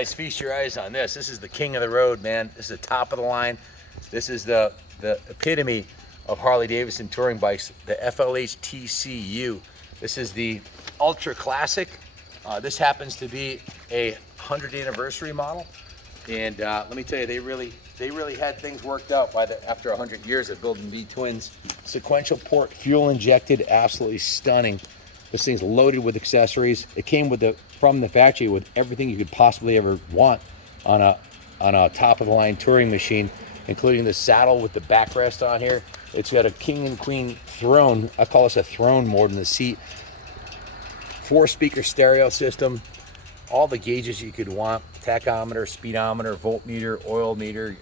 guys feast your eyes on this. This is the king of the road, man. This is the top of the line. This is the epitome of Harley Davidson touring bikes, the FLH TCU. This is the Ultra Classic. This happens to be a 100th anniversary model, and let me tell you, they really had things worked out after 100 years of building V-twins. Sequential port, fuel injected, absolutely stunning. This thing's loaded with accessories. It came from the factory with everything you could possibly ever want on a top of the line touring machine, including the saddle with the backrest on here. It's got a king and queen throne. I call this a throne more than a seat. 4-speaker stereo system, all the gauges you could want: tachometer, speedometer, voltmeter, oil meter,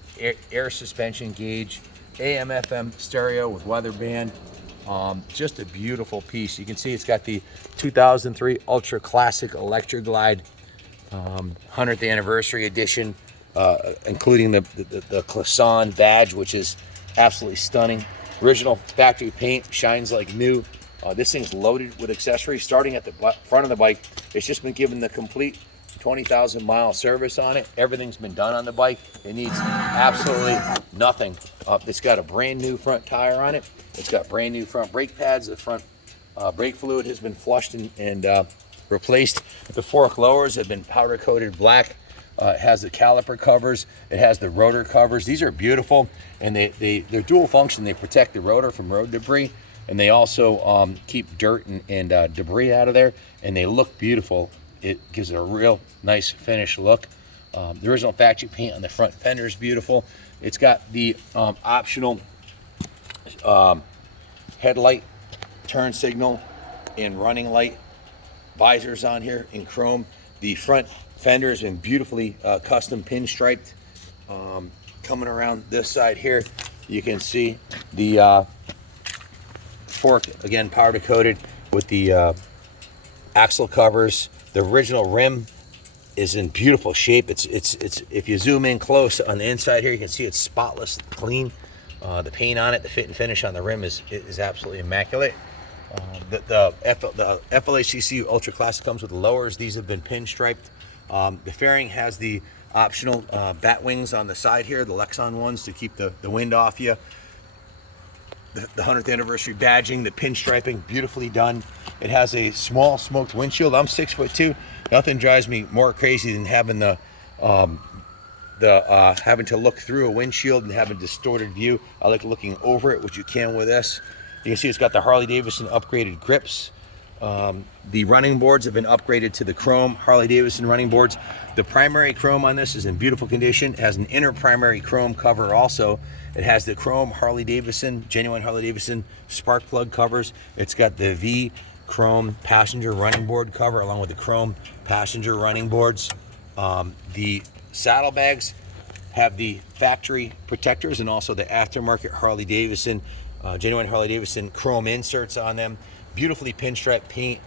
air suspension gauge, AM FM stereo with weather band. Just a beautiful piece. You can see it's got the 2003 Ultra Classic Electra Glide 100th anniversary edition, including the Classon badge, which is absolutely stunning. Original factory paint, shines like new. This thing's loaded with accessories. Starting at the front of the bike, it's just been given the complete 20,000 mile service on it. Everything's been done on the bike. It needs absolutely nothing. It's got a brand new front tire on it. It's got brand new front brake pads. The front brake fluid has been flushed and replaced. The fork lowers have been powder coated black. It has the caliper covers. It has the rotor covers. These are beautiful, and they're dual function. They protect the rotor from road debris, and they also keep dirt and debris out of there, and they look beautiful. It gives it a real nice finished look. The original factory paint on the front fender is beautiful. It's got the optional headlight, turn signal, and running light visors on here in chrome. The front fender has been beautifully custom pinstriped. Coming around this side here, you can see the fork, again powder coated with the axle covers. The original rim is in beautiful shape. It's if you zoom in close on the inside here, you can see it's spotless clean. The paint on it, the fit and finish on the rim is absolutely immaculate. The FLHCC Ultra Classic comes with the lowers. These have been pinstriped. The fairing has the optional bat wings on the side here, the Lexon ones, to keep the wind off you. The 100th anniversary badging, the pinstriping, beautifully done. It has a small smoked windshield. I'm 6'2". Nothing drives me more crazy than having having to look through a windshield and having a distorted view. I like looking over it, which you can with this. You can see it's got the Harley Davidson upgraded grips. The running boards have been upgraded to the chrome Harley Davidson running boards. The primary chrome on this is in beautiful condition. It has an inner primary chrome cover also. It has the chrome Harley Davidson, genuine Harley Davidson spark plug covers. It's got the V chrome passenger running board cover along with the chrome passenger running boards. The saddlebags have the factory protectors and also the aftermarket Harley Davidson, genuine Harley Davidson chrome inserts on them. Beautifully pinstripe paint.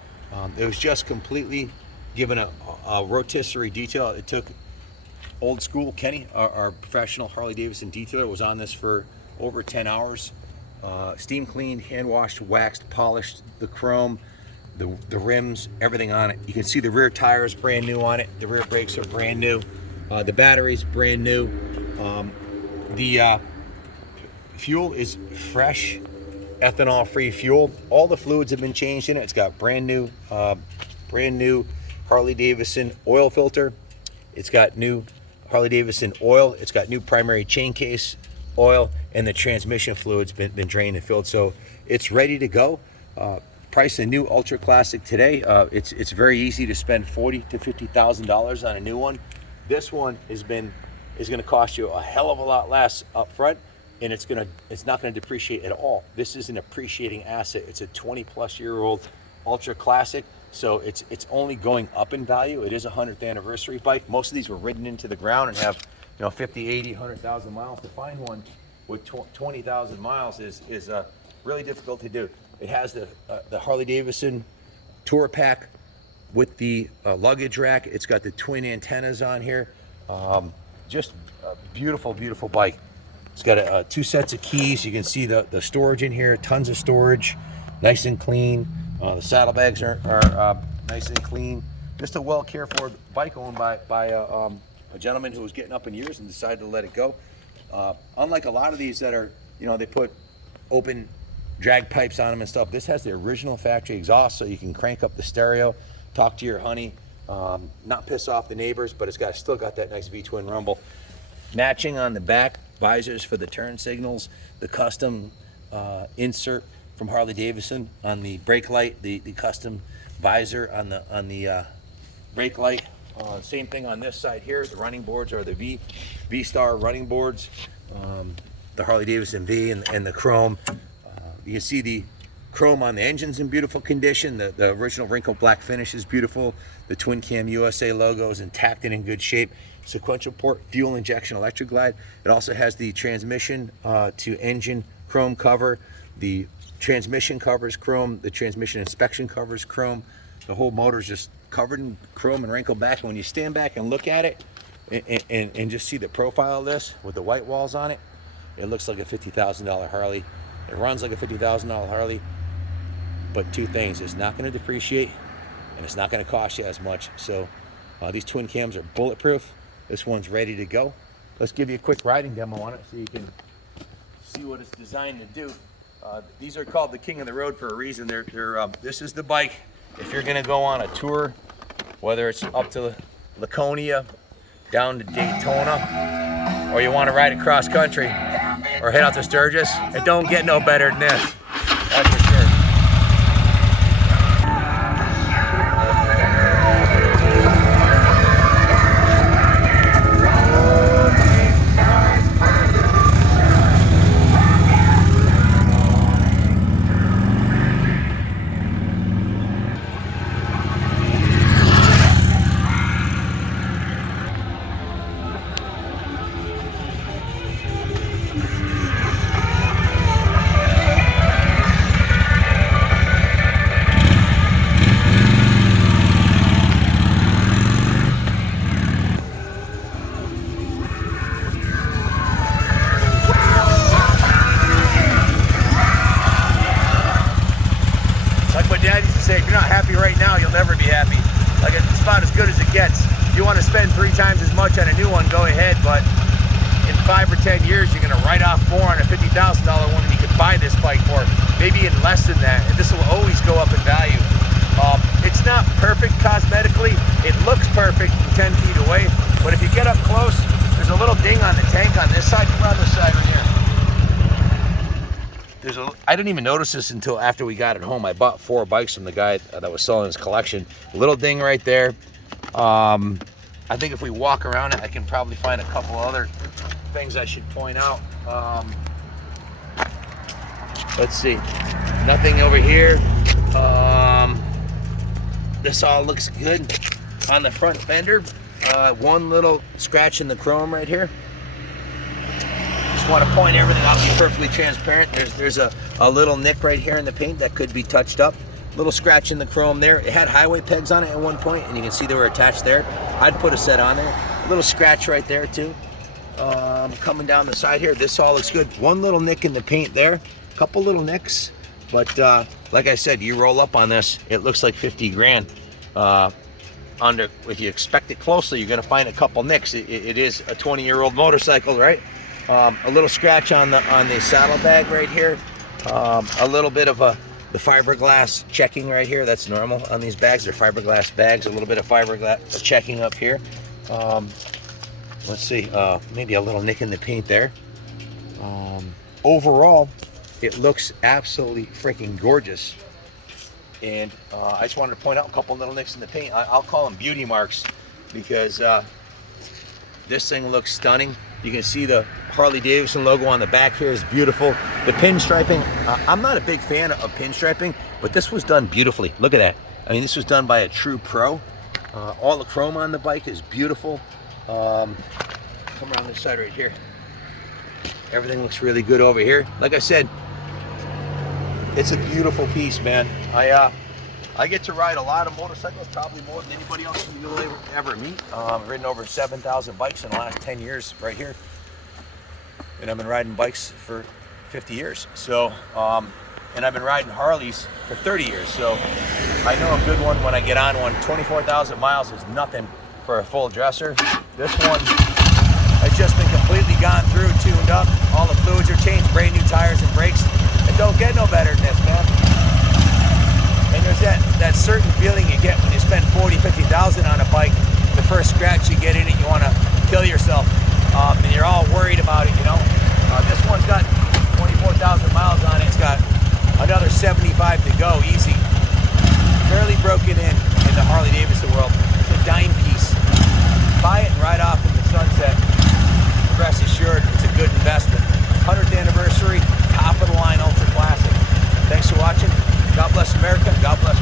It was just completely given a rotisserie detail. It took old school Kenny, our professional Harley Davidson detailer, was on this for over 10 hours. Steam cleaned, hand washed, waxed, polished the chrome, the rims, everything on it. You can see the rear tire is brand new on it. The rear brakes are brand new. The battery's brand new. The fuel is fresh, ethanol-free fuel. All the fluids have been changed in it. It's got brand new Harley Davidson oil filter. It's got new Harley Davidson oil. It's got new primary chain case oil, and the transmission fluid's been drained and filled. So it's ready to go. Price a new Ultra Classic today. It's very easy to spend $40,000 to $50,000 on a new one. This one is going to cost you a hell of a lot less up front, and it's not going to depreciate at all. This is an appreciating asset. It's a 20-plus-year-old Ultra Classic, so it's only going up in value. It is a 100th anniversary bike. Most of these were ridden into the ground and have 50, 80, 100,000 miles. To find one with 20,000 miles is really difficult to do. It has the Harley Davidson Tour Pack with the luggage rack. It's got the twin antennas on here. Just a beautiful, beautiful bike. It's got two sets of keys. You can see the storage in here, tons of storage, nice and clean. The saddlebags are nice and clean. Just a well cared for bike owned by a gentleman who was getting up in years and decided to let it go. Unlike a lot of these that are, you know, they put open drag pipes on them and stuff, this has the original factory exhaust, so you can crank up the stereo, talk to your honey, not piss off the neighbors, but it's still got that nice V-twin rumble. Matching on the back, visors for the turn signals, the custom insert from Harley Davidson on the brake light, the custom visor on the brake light. Same thing on this side here. The running boards are the V-Star running boards, the Harley Davidson V and the chrome. You can see the chrome on the engine's in beautiful condition. The original wrinkled black finish is beautiful. The Twin Cam USA logo is intact and in good shape. Sequential port, fuel injection, electric glide. It also has the transmission to engine chrome cover. The transmission covers chrome. The transmission inspection covers chrome. The whole motor is just covered in chrome and wrinkled back. And when you stand back and look at it and just see the profile of this with the white walls on it, it looks like a $50,000 Harley. It runs like a $50,000 Harley. But two things, it's not going to depreciate and it's not going to cost you as much. So these twin cams are bulletproof. This one's ready to go. Let's give you a quick riding demo on it so you can see what it's designed to do. These are called the King of the Road for a reason. This is the bike if you're going to go on a tour, whether it's up to Laconia, down to Daytona, or you want to ride it cross country or head out to Sturgis. It don't get no better than this, that's for sure. If you're not happy right now, you'll never be happy. Like, it's about as good as it gets. If you want to spend 3 times as much on a new one, go ahead, but in 5 or 10 years, you're going to write off more on a $50,000 one than you could buy this bike for, maybe even less than that, and this will always go up in value. It's not perfect cosmetically. It looks perfect from 10 feet away, but if you get up close, there's a little ding on the tank on this side. Come around this side right here. I didn't even notice this until after we got it home. I bought 4 bikes from the guy that was selling his collection. A little ding right there. I think if we walk around it, I can probably find a couple other things I should point out. Let's see. Nothing over here. This all looks good. On the front fender, one little scratch in the chrome right here. Just want to point everything out, be perfectly transparent. There's a little nick right here in the paint that could be touched up. Little scratch in the chrome there. It had highway pegs on it at one point, and you can see they were attached there. I'd put a set on there. A little scratch right there too. Coming down the side here, this all looks good. One little nick in the paint there. A couple little nicks, but like I said, you roll up on this, it looks like 50 grand. If you inspect it closely, you're going to find a couple nicks. It is a 20-year-old motorcycle, right? A little scratch on the saddlebag right here. A little bit of the fiberglass checking right here. That's normal on these bags. They're fiberglass bags. A little bit of fiberglass checking up here. Let's see. Maybe a little nick in the paint there. Overall, it looks absolutely freaking gorgeous. And I just wanted to point out a couple little nicks in the paint. I'll call them beauty marks because this thing looks stunning. You can see the Harley Davidson logo on the back here is beautiful. The pinstriping, I'm not a big fan of pinstriping, but this was done beautifully. Look at that. I mean, this was done by a true pro. All the chrome on the bike is beautiful. Come around this side right here. Everything looks really good over here. Like I said, it's a beautiful piece, man. I get to ride a lot of motorcycles, probably more than anybody else you'll ever meet. I've ridden over 7,000 bikes in the last 10 years right here. And I've been riding bikes for 50 years. So and I've been riding Harleys for 30 years, so I know a good one when I get on one. 24,000 miles is nothing for a full dresser. This one has just been completely gone through, tuned up. All the fluids are changed, brand new tires and brakes. It don't get no better than this, man. And there's that certain feeling you get when you spend 40, 50,000 on a bike. The first scratch you get in it, you want to kill yourself, and you're all worried about it, you know. This one's got 24,000 miles on it. It's got another 75 to go, easy. Barely broken in the Harley Davidson world. It's a dime piece. Buy it and ride off in the sunset. Rest assured, it's a good investment. 100th anniversary, top of the line, ultra classic. Thanks for watching. God bless America. God bless